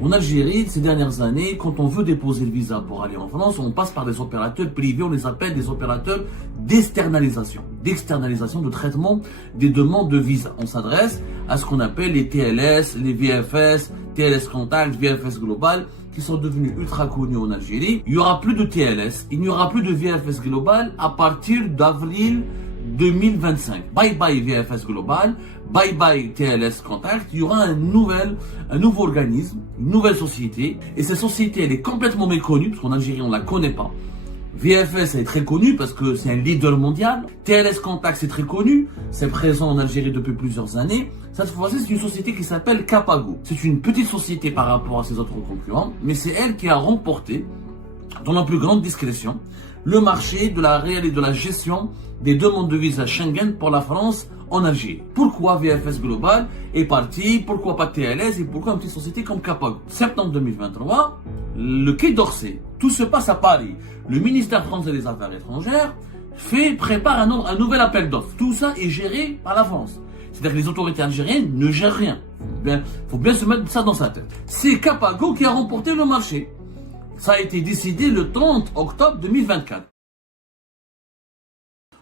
En Algérie, ces dernières années, quand on veut déposer le visa pour aller en France, on passe par des opérateurs privés, on les appelle des opérateurs d'externalisation, de traitement des demandes de visa. On s'adresse à ce qu'on appelle les TLS, les VFS, TLS Contact, VFS Global, qui sont devenus ultra connus en Algérie. Il n'y aura plus de TLS, il n'y aura plus de VFS Global à partir d'avril 2025. Bye bye VFS Global, bye bye TLS Contact. Il y aura un nouveau organisme, une nouvelle société. Et cette société, elle est complètement méconnue, parce qu'en Algérie, on ne la connaît pas. VFS, elle est très connue parce que c'est un leader mondial. TLS Contact, c'est très connu. C'est présent en Algérie depuis plusieurs années. Cette fois-ci, c'est une société qui s'appelle Capago. C'est une petite société par rapport à ses autres concurrents, mais c'est elle qui a remporté, dans la plus grande discrétion, le marché de la réelle et de la gestion des demandes de visa Schengen pour la France en Algérie. Pourquoi VFS Global est parti? Pourquoi pas TLS? Et pourquoi une petite société comme Capago? Septembre 2023, le Quai d'Orsay, tout se passe à Paris. Le ministère français des Affaires étrangères prépare un nouvel appel d'offres. Tout ça est géré par la France. C'est-à-dire que les autorités algériennes ne gèrent rien. Faut bien se mettre ça dans sa tête. C'est Capago qui a remporté le marché. Ça a été décidé le 30 octobre 2024.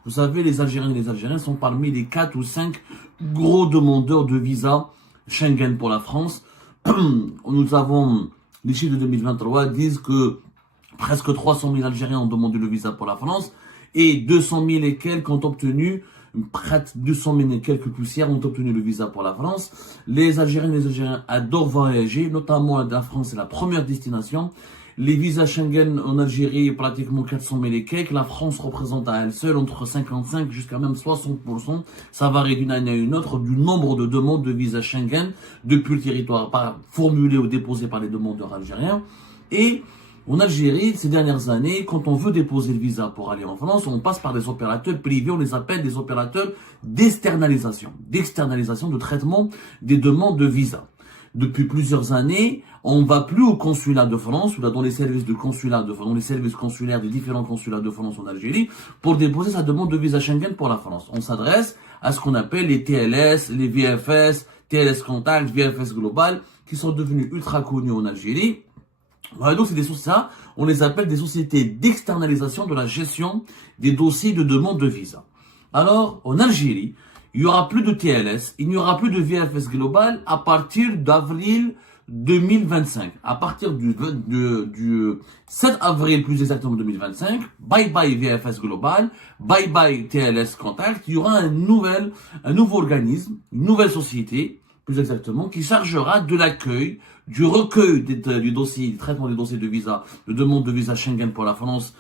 Vous savez, les Algériens et les Algériens sont parmi les 4 ou 5 gros demandeurs de visa Schengen pour la France. Nous avons, les chiffres de 2023 disent que presque 300 000 Algériens ont demandé le visa pour la France et 200 000 et quelques ont obtenu, près de 200 000 et quelques poussières ont obtenu le visa pour la France. Les Algériens et les Algériens adorent voyager, notamment la France est la première destination. Les visas Schengen en Algérie, pratiquement 400 000 et quelques. La France représente à elle seule entre 55 jusqu'à même 60%. Ça varie d'une année à une autre du nombre de demandes de visas Schengen depuis le territoire formulées ou déposées par les demandeurs algériens. Et en Algérie, ces dernières années, quand on veut déposer le visa pour aller en France, on passe par des opérateurs privés, on les appelle des opérateurs d'externalisation, de traitement des demandes de visa. Depuis plusieurs années, on ne va plus au consulat de France ou dans les services de consulat de France, dans les services consulaires des différents consulats de France en Algérie pour déposer sa demande de visa Schengen pour la France. On s'adresse à ce qu'on appelle les TLS, les VFS, TLS Contact, VFS Global, qui sont devenus ultra connus en Algérie. Voilà, donc c'est ça, on les appelle des sociétés d'externalisation de la gestion des dossiers de demande de visa. Alors, en Algérie, il n'y aura plus de TLS, il n'y aura plus de VFS Global à partir d'avril 2025. À partir du 7 avril, plus exactement 2025, bye bye VFS Global, bye bye TLS Contact, il y aura un nouveau organisme, une nouvelle société, plus exactement, qui chargera de l'accueil, du recueil du dossier, du traitement des dossiers de visa, de demande de visa Schengen pour la France,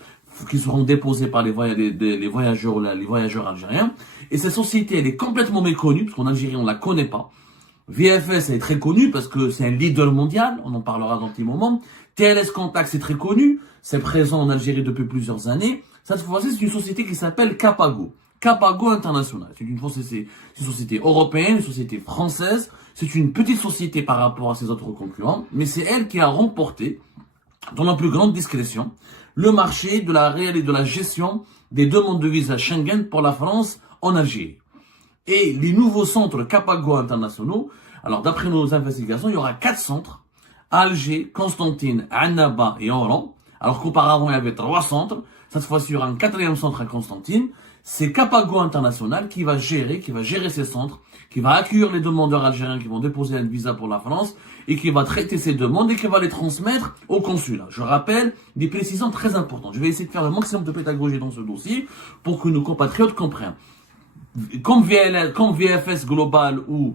qui seront déposés par les voyageurs algériens. Et cette société, elle est complètement méconnue, parce qu'en Algérie, on ne la connaît pas. VFS, elle est très connue, parce que c'est un leader mondial, on en parlera dans un petit moment. TLS Contact, c'est très connu, c'est présent en Algérie depuis plusieurs années. Cette fois-ci, c'est une société qui s'appelle Capago. Capago International. C'est une société européenne, une société française. C'est une petite société par rapport à ses autres concurrents, mais c'est elle qui a remporté, dans la plus grande discrétion, le marché de la réelle et de la gestion des demandes de visa Schengen pour la France en Algérie. Et les nouveaux centres Capago internationaux, alors d'après nos investigations, il y aura 4 centres, à Alger, Constantine, Annaba et Oran, alors qu'auparavant il y avait 3 centres. Cette fois-ci, il y aura un 4e centre à Constantine. C'est Capago International qui va gérer ces centres, qui va accueillir les demandeurs algériens qui vont déposer un visa pour la France et qui va traiter ces demandes et qui va les transmettre au consulat. Je rappelle des précisions très importantes. Je vais essayer de faire le maximum de pédagogie dans ce dossier pour que nos compatriotes comprennent. Comme VFS Global ou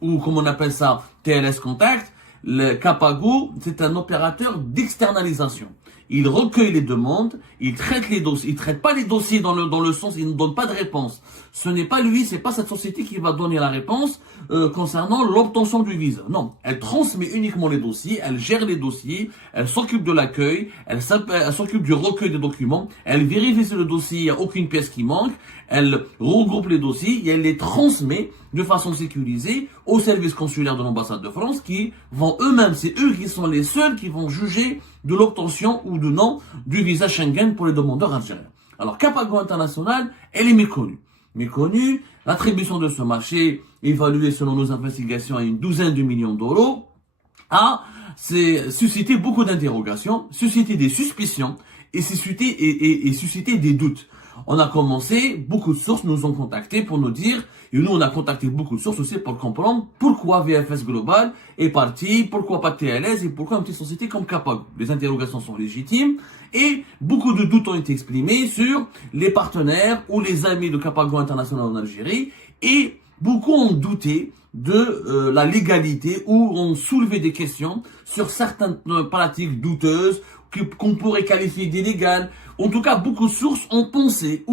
comme on appelle ça, TLS Contact, le Capago, c'est un opérateur d'externalisation. Il recueille les demandes, il traite les dossiers, il traite pas les dossiers dans le sens, il ne donne pas de réponse. Ce n'est pas lui, c'est pas cette société qui va donner la réponse concernant l'obtention du visa. Non, elle transmet uniquement les dossiers, elle gère les dossiers, elle s'occupe de l'accueil, elle s'occupe du recueil des documents, elle vérifie si le dossier, il n'y a aucune pièce qui manque, elle regroupe les dossiers et elle les transmet de façon sécurisée au service consulaire de l'ambassade de France qui vont eux-mêmes, c'est eux qui sont les seuls qui vont juger de l'obtention ou de non du visa Schengen pour les demandeurs algériens. Alors Capago International, elle est méconnue. L'attribution de ce marché évaluée selon nos investigations à une douzaine de millions d'euros. a suscité beaucoup d'interrogations, suscité des suspicions et suscité des doutes. On a commencé, beaucoup de sources nous ont contactés pour nous dire, et nous on a contacté beaucoup de sources aussi pour comprendre pourquoi VFS Global est parti, pourquoi pas TLS et pourquoi une petite société comme Capago. Les interrogations sont légitimes et beaucoup de doutes ont été exprimés sur les partenaires ou les amis de Capago International en Algérie et beaucoup ont douté de la légalité ou ont soulevé des questions sur certaines pratiques douteuses qu'on pourrait qualifier d'illégales. En tout cas, beaucoup de sources ont pensé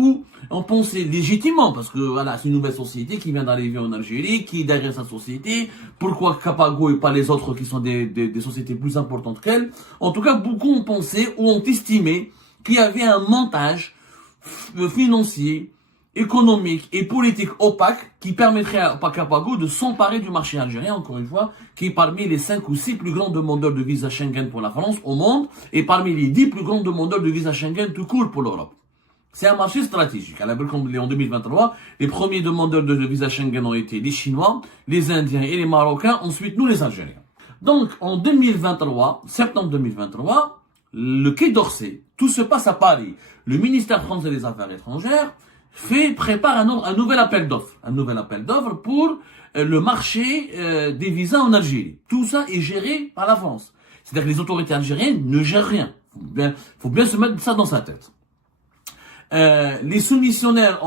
légitimement, parce que voilà, c'est une nouvelle société qui vient d'arriver en Algérie, qui est derrière sa société. Pourquoi Capago et pas les autres qui sont des sociétés plus importantes qu'elle? En tout cas, beaucoup ont pensé ou ont estimé qu'il y avait un montage financier, économique et politique opaque qui permettrait à Capago de s'emparer du marché algérien, encore une fois, qui est parmi les 5 ou 6 plus grands demandeurs de visa Schengen pour la France au monde et parmi les 10 plus grands demandeurs de visa Schengen tout court pour l'Europe. C'est un marché stratégique. En 2023, les premiers demandeurs de visa Schengen ont été les Chinois, les Indiens et les Marocains, ensuite nous les Algériens. Donc en 2023, septembre 2023, le Quai d'Orsay, tout se passe à Paris. Le ministère français des Affaires étrangères prépare un nouvel appel d'offres. Un nouvel appel d'offres pour le marché des visas en Algérie. Tout ça est géré par la France. C'est-à-dire que les autorités algériennes ne gèrent rien. Faut bien se mettre ça dans sa tête. Les soumissionnaires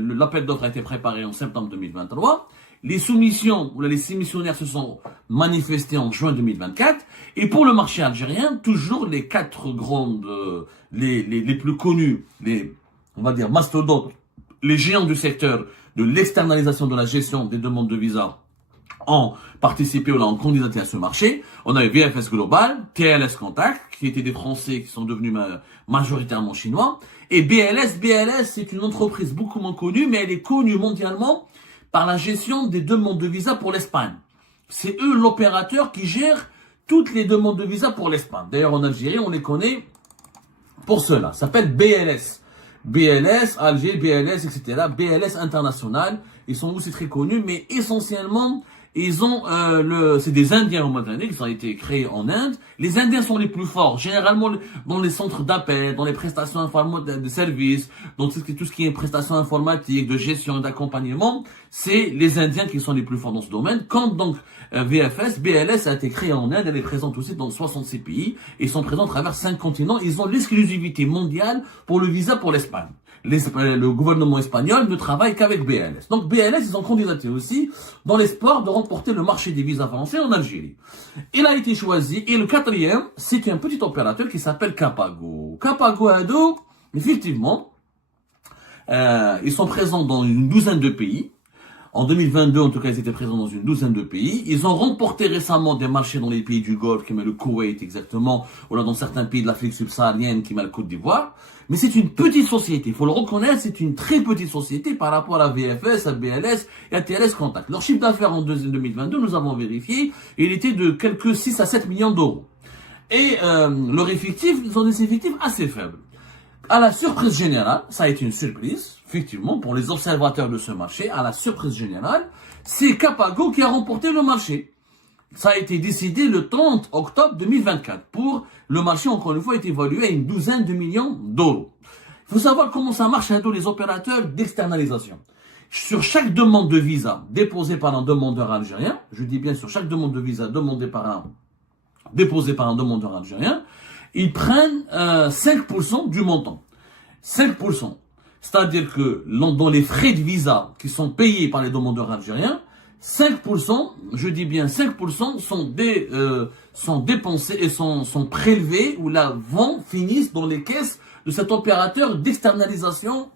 l'appel d'offres a été préparé en septembre 2023. Les soumissionnaires se sont manifestés en juin 2024. Et pour le marché algérien, toujours les 4 grandes, les plus connus, on va dire mastodontes, les géants du secteur de l'externalisation de la gestion des demandes de visa ont participé ou ont candidaté à ce marché. On a eu VFS Global, TLS Contact, qui étaient des Français qui sont devenus majoritairement chinois. Et BLS, c'est une entreprise beaucoup moins connue, mais elle est connue mondialement par la gestion des demandes de visa pour l'Espagne. C'est eux l'opérateur qui gère toutes les demandes de visa pour l'Espagne. D'ailleurs, en Algérie, on les connaît pour cela. Ça s'appelle BLS. BLS, Alger, BLS, etc. BLS International. Ils sont aussi très connus, mais essentiellement, ils ont c'est des Indiens au Mozambique, ils ont été créés en Inde. Les Indiens sont les plus forts, généralement dans les centres d'appel, dans les prestations de services, dans tout ce qui est prestations informatiques, de gestion, d'accompagnement. C'est les Indiens qui sont les plus forts dans ce domaine. Quand donc VFS, BLS a été créé en Inde, elle est présente aussi dans 66 pays. Ils sont présents à travers 5 continents. Ils ont l'exclusivité mondiale pour le visa pour l'Espagne. Le gouvernement espagnol ne travaille qu'avec BLS. Donc BLS, ils ont candidaté aussi dans l'espoir de remporter le marché des visas français en Algérie. Il a été choisi et le 4e, c'est un petit opérateur qui s'appelle Capago. Capago Ado, effectivement, ils sont présents dans une douzaine de pays. En 2022, en tout cas, ils étaient présents dans une douzaine de pays. Ils ont remporté récemment des marchés dans les pays du Golfe, comme le Koweït exactement, ou là dans certains pays de l'Afrique subsaharienne, comme la Côte d'Ivoire. Mais c'est une petite société, il faut le reconnaître, c'est une très petite société par rapport à VFS, à BLS et à TLS Contact. Leur chiffre d'affaires en 2022, nous avons vérifié, il était de quelques 6 à 7 millions d'euros. Et leur effectif, ils ont des effectifs assez faibles. À la surprise générale, ça a été une surprise, effectivement, pour les observateurs de ce marché, à la surprise générale, c'est Capago qui a remporté le marché. Ça a été décidé le 30 octobre 2024. Pour le marché, encore une fois, est évalué à une douzaine de millions d'euros. Il faut savoir comment ça marche dans les opérateurs d'externalisation. Sur chaque demande de visa déposée par un demandeur algérien, je dis bien sur chaque demande de visa déposée par un demandeur algérien, ils prennent 5% du montant. 5%. C'est-à-dire que dans les frais de visa qui sont payés par les demandeurs algériens, 5%, je dis bien 5%, sont dépensés et sont prélevés ou finissent dans les caisses de cet opérateur d'externalisation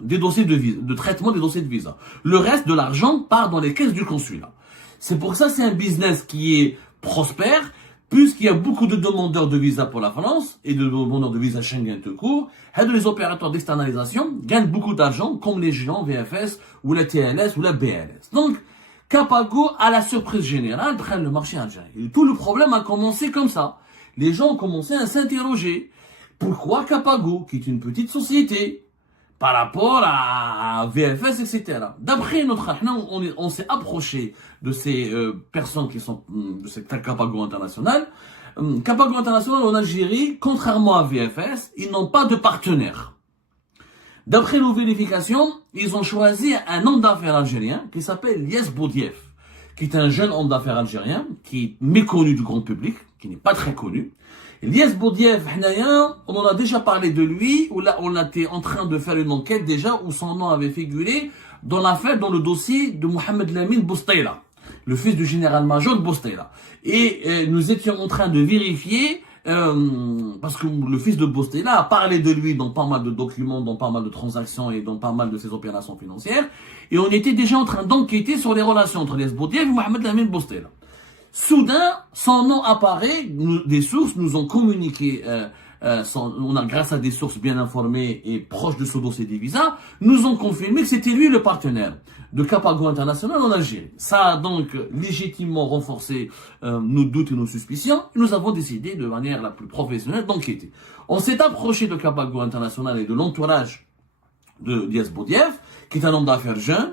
des dossiers de visa, de traitement des dossiers de visa. Le reste de l'argent part dans les caisses du consulat. C'est pour ça que c'est un business qui est prospère, puisqu'il y a beaucoup de demandeurs de visa pour la France et de demandeurs de visa Schengen tout court. Les opérateurs d'externalisation gagnent beaucoup d'argent, comme les géants VFS ou la TLS ou la BLS. Donc, Capago, à la surprise générale, prennent le marché algérien. Et tout le problème a commencé comme ça. Les gens ont commencé à s'interroger. Pourquoi Capago, qui est une petite société, par rapport à VFS, etc. D'après notre on s'est approché de ces personnes qui sont de cette Capago International. Capago International en Algérie, contrairement à VFS, ils n'ont pas de partenaire. D'après nos vérifications, ils ont choisi un homme d'affaires algérien qui s'appelle Lies Boudief, qui est un jeune homme d'affaires algérien, qui est méconnu du grand public, qui n'est pas très connu. Lies Boudief, on en a déjà parlé de lui, où là, on était en train de faire une enquête déjà, où son nom avait figuré dans l'affaire, dans le dossier de Mohamed Lamine Boustaila, le fils du général-major Boustaila. Et nous étions en train de vérifier, parce que le fils de Boustaila a parlé de lui dans pas mal de documents, dans pas mal de transactions et dans pas mal de ses opérations financières, et on était déjà en train d'enquêter sur les relations entre Lies Boudief et Mohamed Lamine Boustaila. Soudain, son nom apparaît, des sources nous ont communiqué, grâce à des sources bien informées et proches de ce dossier des visas, nous ont confirmé que c'était lui le partenaire de Capago International en Algérie. Ça a donc légitimement renforcé nos doutes et nos suspicions. Nous avons décidé de manière la plus professionnelle d'enquêter. On s'est approché de Capago International et de l'entourage de Lies Boudief, qui est un homme d'affaires jeune,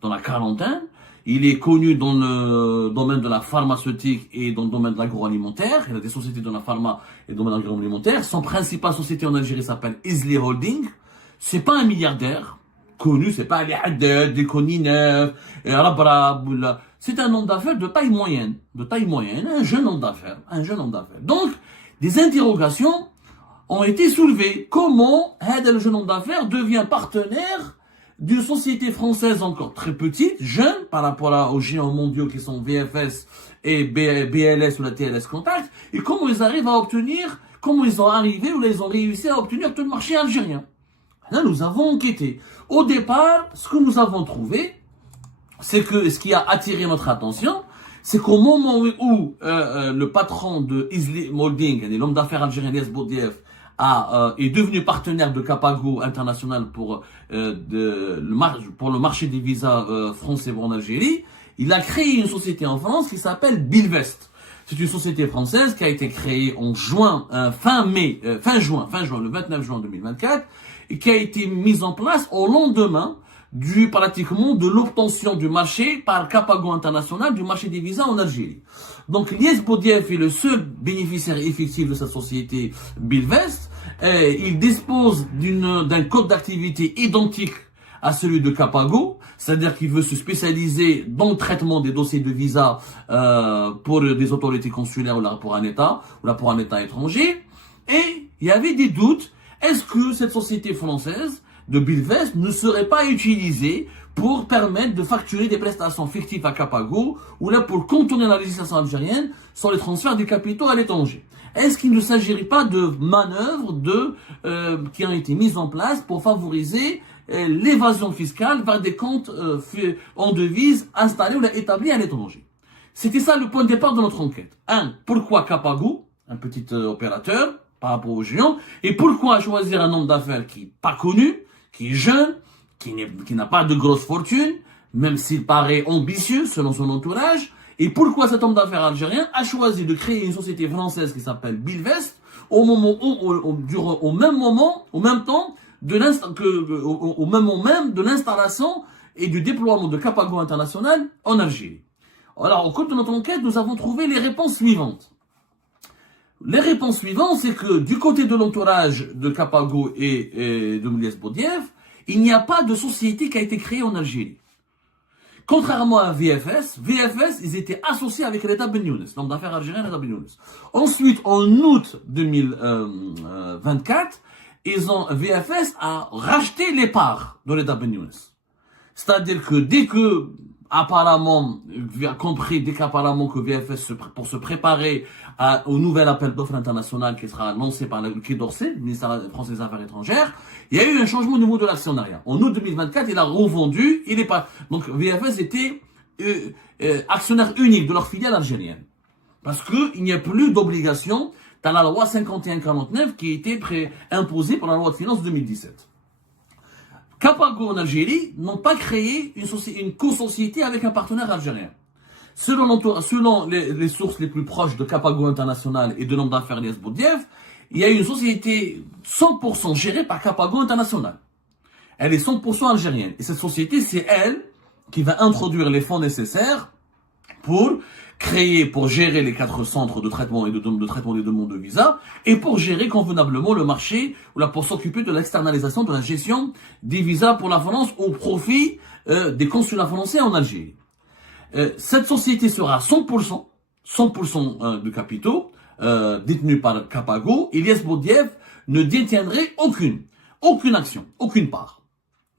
dans la quarantaine. Il est connu dans le domaine de la pharmaceutique et dans le domaine de l'agroalimentaire. Il a des sociétés dans la pharma et dans le domaine agroalimentaire. Son principale société en Algérie s'appelle Islay Holding. C'est pas un milliardaire connu, c'est pas Ali Haddad, des Koninev, Rabrab. C'est un homme d'affaires de taille moyenne, un jeune homme d'affaires. Donc, des interrogations ont été soulevées. Comment le jeune homme d'affaires devient partenaire d'une société française encore très petite, jeune, par rapport aux géants mondiaux qui sont VFS et BLS ou la TLS Contact, et comment ils arrivent à obtenir, comment ils ont arrivé ou ils ont réussi à obtenir tout le marché algérien. Là, nous avons enquêté. Au départ, ce que nous avons trouvé, c'est que ce qui a attiré notre attention, c'est qu'au moment où le patron de Islay Holding, l'homme d'affaires algérien Lies Boudief, est devenu partenaire de Capago International pour le marché des visas français en Algérie, il a créé une société en France qui s'appelle Bilvest. C'est une société française qui a été créée en fin juin, le 29 juin 2024, et qui a été mise en place au lendemain pratiquement de l'obtention du marché par Capago International du marché des visas en Algérie. Donc Lies Boudief est le seul bénéficiaire effectif de cette société Bilvest. Il dispose d'un code d'activité identique à celui de Capago, c'est-à-dire qu'il veut se spécialiser dans le traitement des dossiers de visa pour des autorités consulaires ou là pour un État étranger. Et il y avait des doutes. Est-ce que cette société française de Bilvest ne serait pas utilisée pour permettre de facturer des prestations fictives à Capago ou là pour contourner la législation algérienne sur les transferts des capitaux à l'étranger? Est-ce qu'il ne s'agirait pas de manœuvres qui ont été mises en place pour favoriser l'évasion fiscale vers des comptes en devises installés ou établis à l'étranger? C'était ça le point de départ de notre enquête. Pourquoi Capago, un petit opérateur par rapport aux géants, et pourquoi choisir un homme d'affaires qui n'est pas connu, qui est jeune, qui n'a pas de grosse fortune, même s'il paraît ambitieux selon son entourage, et pourquoi cet homme d'affaires algérien a choisi de créer une société française qui s'appelle Bilvest au même temps de l'installation et du déploiement de Capago International en Algérie. Alors, au cours de notre enquête, nous avons trouvé les réponses suivantes. Les réponses suivantes, c'est que du côté de l'entourage de Capago et de Lies Boudief, il n'y a pas de société qui a été créée en Algérie. Contrairement à VFS, ils étaient associés avec l'État Ben Younes, l'homme d'affaires algérien l'État Ben Younes. Ensuite, en août 2024, VFS a racheté les parts de l'État Ben Younes. C'est-à-dire que dès qu'apparemment que VFS, pour se préparer au nouvel appel d'offres international qui sera lancé par le Quai d'Orsay, le ministère français des Affaires étrangères, il y a eu un changement au niveau de l'actionnariat. En août 2024, il a revendu, donc VFS était actionnaire unique de leur filiale algérienne. Parce qu'il n'y a plus d'obligation dans la loi 5149 qui a été imposée par la loi de finances 2017. Capago en Algérie n'ont pas créé une co-société avec un partenaire algérien. Selon les sources les plus proches de Capago International et de l'homme d'affaires Lies Boudief, il y a une société 100% gérée par Capago International. elle est 100% algérienne. Et cette société, c'est elle qui va introduire les fonds nécessaires pour pour gérer les 4 centres de traitement et de traitement des demandes de visa, et pour gérer convenablement le marché, ou là, pour s'occuper de l'externalisation de la gestion des visas pour la France au profit des consulats français en Algérie. Cette société sera 100% de capitaux détenus par Capago. Ilyes Boudiaf ne détiendrait aucune action, aucune part.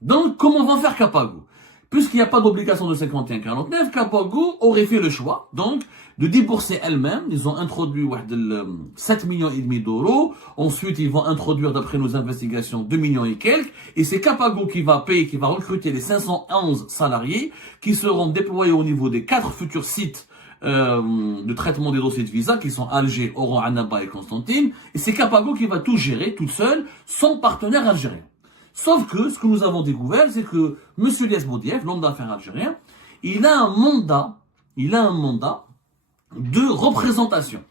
Donc, comment va faire Capago? Puisqu'il n'y a pas d'obligation de 51-49, Capago aurait fait le choix, donc, de débourser elle-même. Ils ont introduit 7 millions et demi d'euros. Ensuite, ils vont introduire, d'après nos investigations, 2 millions et quelques. Et c'est Capago qui va payer, qui va recruter les 511 salariés qui seront déployés au niveau des 4 futurs sites de traitement des dossiers de visa qui sont Alger, Oran, Annaba et Constantine. Et c'est Capago qui va tout gérer, toute seule, sans partenaire algérien. Sauf que, ce que nous avons découvert, c'est que M. Ilyes Boudiaf, l'homme d'affaires algérien, il a un mandat de représentation.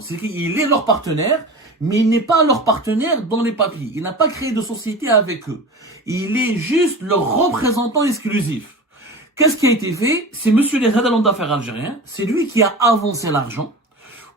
C'est qu'il est leur partenaire, mais il n'est pas leur partenaire dans les papiers. Il n'a pas créé de société avec eux. Il est juste leur représentant exclusif. Qu'est-ce qui a été fait? C'est M. Ilyes, l'homme d'affaires algérien, c'est lui qui a avancé l'argent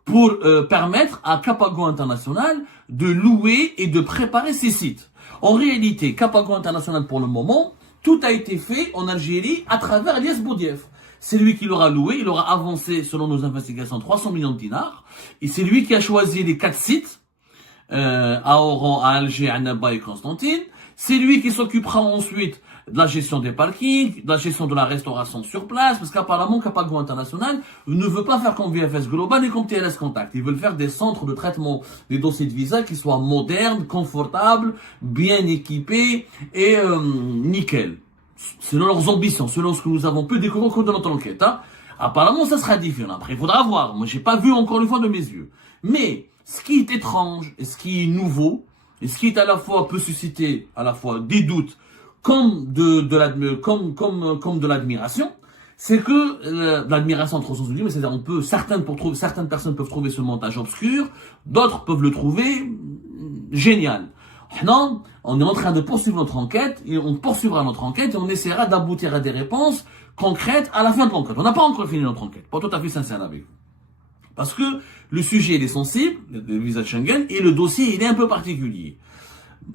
pour permettre à Capago International de louer et de préparer ces sites. En réalité, Capago International, pour le moment, tout a été fait en Algérie à travers Ilyes Boudiaf. C'est lui qui l'aura loué, il aura avancé, selon nos investigations, 300 millions de dinars. Et c'est lui qui a choisi les 4 sites, à Oran, à Alger, à Annaba et Constantine. C'est lui qui s'occupera ensuite de la gestion des parkings, de la gestion de la restauration sur place, parce qu'apparemment Capago International ne veut pas faire comme VFS Global et comme TLS Contact. Ils veulent faire des centres de traitement des dossiers de visa qui soient modernes, confortables, bien équipés et nickel. Selon leurs ambitions, selon ce que nous avons pu découvrir au cours de notre enquête. Hein. Apparemment, ça sera différent. Après, il faudra voir. Moi, j'ai pas vu encore une fois de mes yeux. Mais, ce qui est étrange, et ce qui est nouveau, et ce qui est à la fois, peut susciter à la fois des doutes, comme de l'admiration, c'est que l'admiration entre sens mais c'est-à-dire certaines personnes peuvent trouver ce montage obscur, d'autres peuvent le trouver génial. Non, on est en train de poursuivre notre enquête, et on poursuivra notre enquête et on essaiera d'aboutir à des réponses concrètes à la fin de l'enquête. On n'a pas encore fini notre enquête, pas tout à fait sincère avec vous. Parce que le sujet il est sensible, le visa de Schengen, et le dossier il est un peu particulier.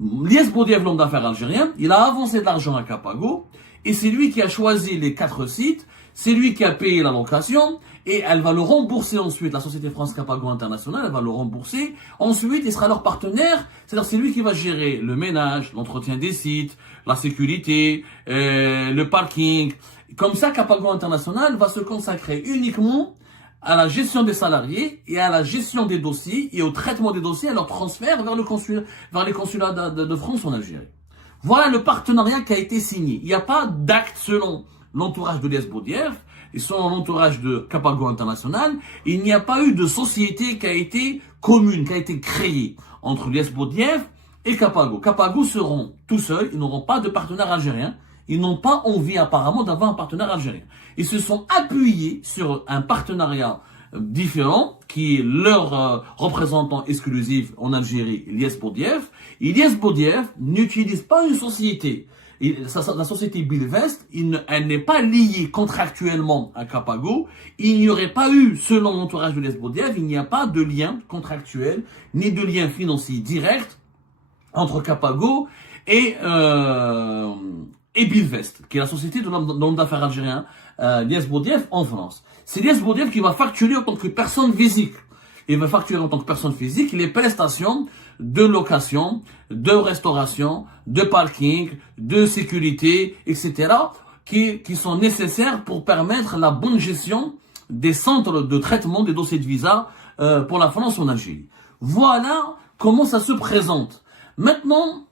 Ilyes Boudiaf, l'homme d'affaires algérien, il a avancé de l'argent à Capago, et c'est lui qui a choisi les 4 sites, c'est lui qui a payé la location, et elle va le rembourser ensuite, la société France Capago International, elle va le rembourser, ensuite il sera leur partenaire, c'est-à-dire c'est lui qui va gérer le ménage, l'entretien des sites, la sécurité, le parking. Comme ça, Capago International va se consacrer uniquement à la gestion des salariés et à la gestion des dossiers et au traitement des dossiers, à leur transfert vers les consulats de France en Algérie. Voilà le partenariat qui a été signé. Il n'y a pas d'acte selon l'entourage de Ilyes Boudiaf et selon l'entourage de Capago International. Il n'y a pas eu de société qui a été commune, qui a été créée entre Ilyes Boudiaf et Capago. Capago seront tout seuls, ils n'auront pas de partenaire algérien. Ils n'ont pas envie apparemment d'avoir un partenaire algérien. Ils se sont appuyés sur un partenariat différent qui est leur représentant exclusif en Algérie, Ilyes Boudiaf. Ilyes Boudiaf n'utilise pas une société. La société Bilvest, elle n'est pas liée contractuellement à Capago. Il n'y aurait pas eu, selon l'entourage de Ilyes Boudiaf, il n'y a pas de lien contractuel ni de lien financier direct entre Capago et Bilvest, qui est la société de l'homme d'affaires algérien Ilyes Boudiaf en France. C'est Ilyes Boudiaf qui va facturer en tant que personne physique. Il va facturer en tant que personne physique les prestations de location, de restauration, de parking, de sécurité, etc., qui sont nécessaires pour permettre la bonne gestion des centres de traitement des dossiers de visa pour la France en Algérie. Voilà comment ça se présente. Maintenant,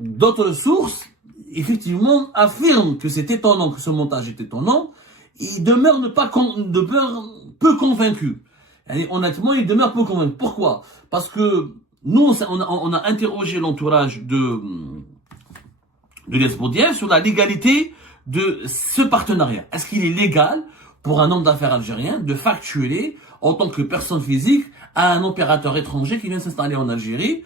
d'autres sources, effectivement, affirment que c'est étonnant, que ce montage est étonnant. Ils demeurent peu convaincus. Et honnêtement, ils demeurent peu convaincus. Pourquoi? Parce que nous, on a interrogé l'entourage de Ilyes Boudiaf sur la légalité de ce partenariat. Est-ce qu'il est légal pour un homme d'affaires algérien de facturer en tant que personne physique à un opérateur étranger qui vient s'installer en Algérie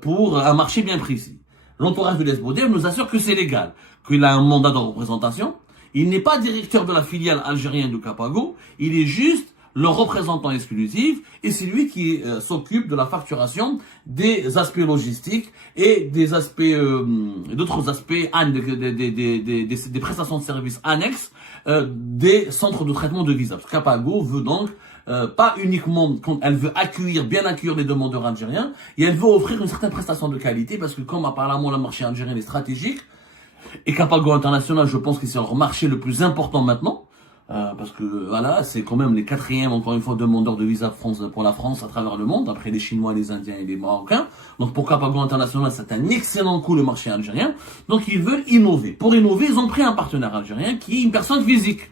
pour un marché bien précis. L'entourage de l'Esbodiev nous assure que c'est légal, qu'il a un mandat de représentation. Il n'est pas directeur de la filiale algérienne de Capago, il est juste le représentant exclusif et c'est lui qui s'occupe de la facturation des aspects logistiques et des aspects d'autres aspects des prestations de services annexes des centres de traitement de visas. Capago veut donc pas uniquement quand elle veut bien accueillir les demandeurs algériens, et elle veut offrir une certaine prestation de qualité parce que comme apparemment le marché algérien est stratégique et Capago International, je pense que c'est leur marché le plus important maintenant. Parce que voilà, c'est quand même les quatrièmes, encore une fois, demandeurs de visa pour la France à travers le monde, après les Chinois, les Indiens et les Marocains. Donc pour Capago International, c'est un excellent coup le marché algérien. Donc ils veulent innover. Pour innover, ils ont pris un partenaire algérien qui est une personne physique,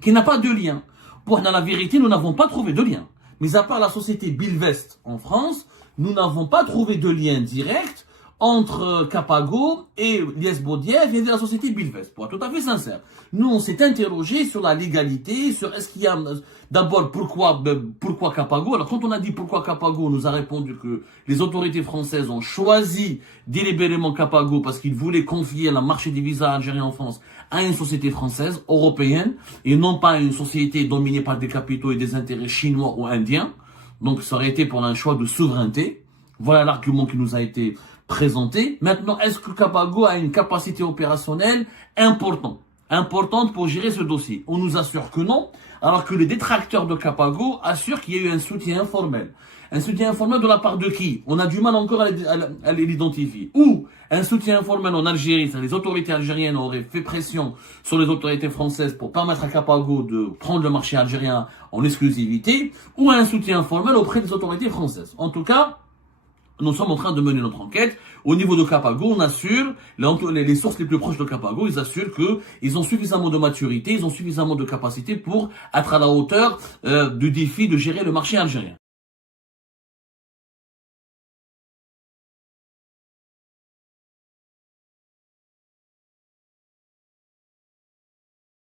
qui n'a pas de lien. Dans la vérité, nous n'avons pas trouvé de lien. Mis à part la société Bilvest en France, nous n'avons pas trouvé de lien direct entre Capago et l'Esbodiev et la société Bilvest, pour être tout à fait sincère. Nous, on s'est interrogé sur la légalité, sur est-ce qu'il y a, d'abord, pourquoi Capago. Alors, quand on a dit pourquoi Capago, on nous a répondu que les autorités françaises ont choisi délibérément Capago parce qu'ils voulaient confier le marché des visas algériens en France à une société française, européenne, et non pas à une société dominée par des capitaux et des intérêts chinois ou indiens. Donc, ça aurait été pour un choix de souveraineté. Voilà l'argument qui nous a été présenté. Maintenant, est-ce que Capago a une capacité opérationnelle importante pour gérer ce dossier? On nous assure que non, alors que les détracteurs de Capago assurent qu'il y a eu un soutien informel. Un soutien informel de la part de qui? On a du mal encore à l'identifier. Ou un soutien informel en Algérie, c'est-à-dire les autorités algériennes auraient fait pression sur les autorités françaises pour permettre à Capago de prendre le marché algérien en exclusivité, ou un soutien informel auprès des autorités françaises. En tout cas, nous sommes en train de mener notre enquête. Au niveau de Capago, on assure, les sources les plus proches de Capago, ils assurent qu'ils ont suffisamment de maturité, ils ont suffisamment de capacité pour être à la hauteur du défi de gérer le marché algérien.